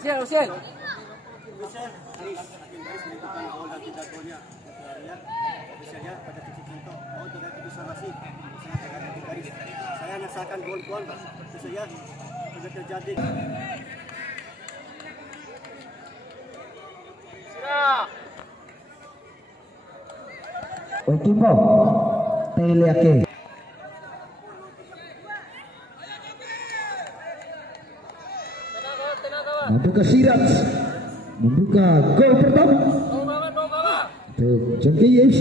Usiel. Official, garis menentukan gol dan tidak golnya. Officialnya pada titik itu, oh tidak bisa masih. Saya katakan di garis. Saya nyatakan gol gol, officialnya sudah terjadi. Ultimo, Teliake. Membuka Siraj, membuka gol pertama untuk Jengki FC.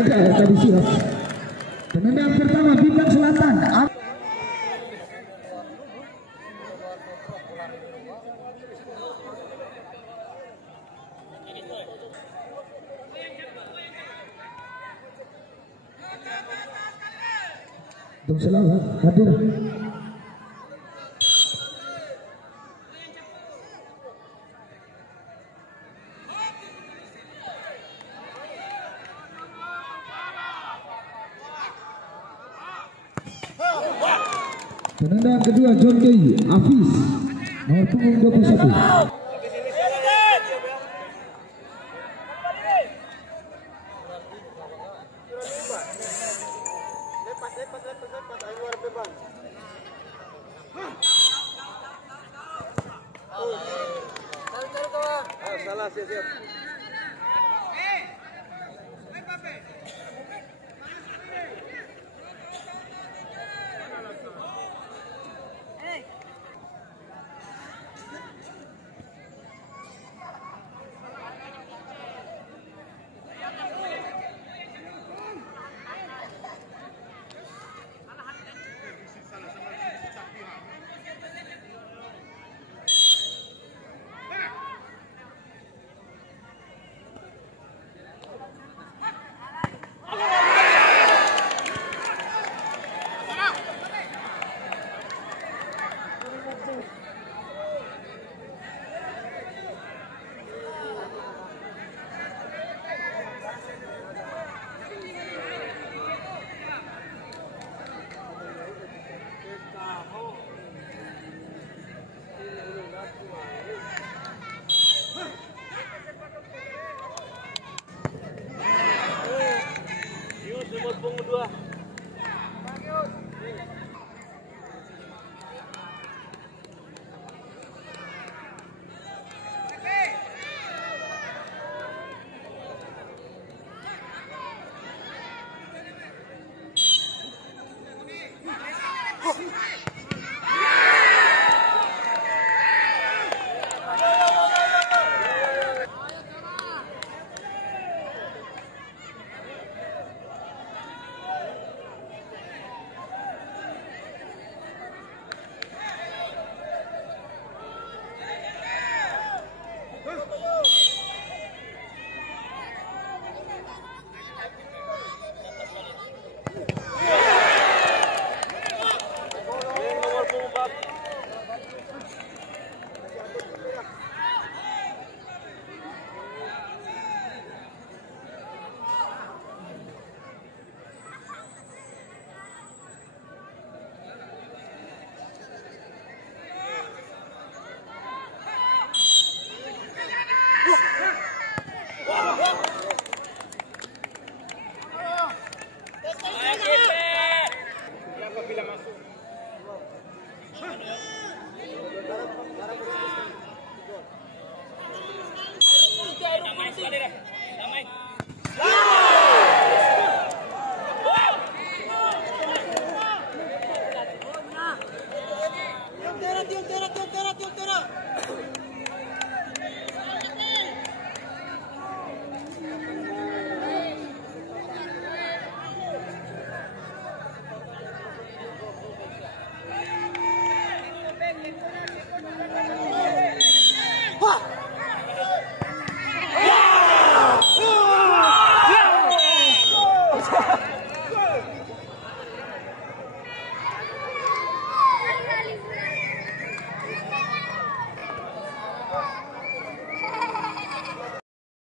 Ada tadi Siraj. Tendangan pertama Bintang Selatan. Untuk selamat hadir. Tendangan kedua John Kay Hafiz nomor punggung 21. Salah siap. Punggung 2.